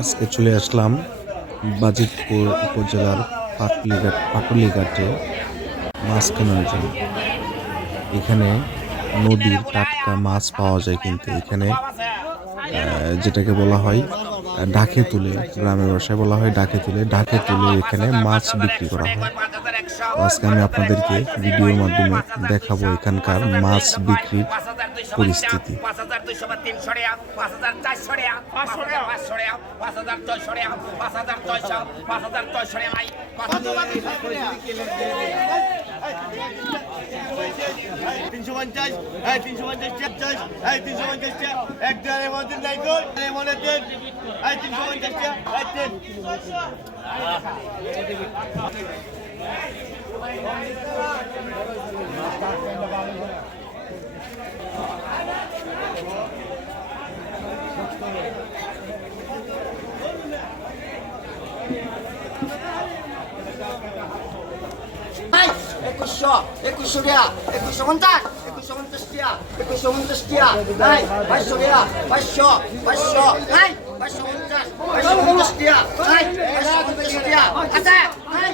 আজকে চলে আসলাম বাজিতপুর উপজেলার পাটুলিঘাট পাটুলিঘাটে মাছ কেনার জন্য এখানে নদীর টাটকা মাছ পাওয়া যায় কিন্তু এখানে যেটাকে বলা হয় ডাকে তুলে গ্রামের ভাষায় বলা হয় ডাকে তুলে ডাকে তুলে এখানে মাছ বিক্রি করা হয়। আজকে আমি আপনাদেরকে ভিডিওর মাধ্যমে দেখাবো এখানকার মাছ বিক্রির পরিস্থিতি তিনশো তিনশো পঞ্চাশ তিনশো পঞ্চাশ তিনশো পঞ্চাশ একুশশো একুশশো টাকা একুশশো পঞ্চাশ একুশশো পঞ্চাশ টাকা একুশশো পঞ্চাশ টাকা নাই বাইশশো টাকা বাইশশো বাইশশো নাই বাইশশো পঞ্চাশ বাইশশো পঞ্চাশ টাকা নাই বাইশশো পঞ্চাশ টাকা আছে নাই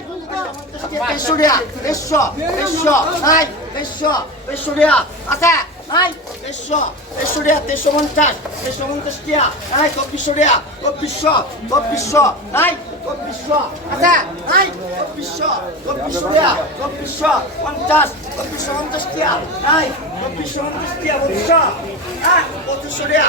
তেইশশো টাকা তেইশশো তেইশশো নাই তেইশশো তেইশশো টাকা আছে নাই তেইশশো তেইশশো টাকা তেইশশো পঞ্চাশ তেইশশো পঞ্চাশ টাকা নাই চব্বিশশো টাকা চব্বিশশো চব্বিশশো নাই চব্বিশশো। আছে নাই চব্বিশশো চব্বিশশো টাকা চব্বিশশো পঞ্চাশ চব্বিশশো পঞ্চাশ টাকা নাই চব্বিশশো পঞ্চাশ টাকা পঁচিশশো হ্যাঁ পঁচিশশো টাকা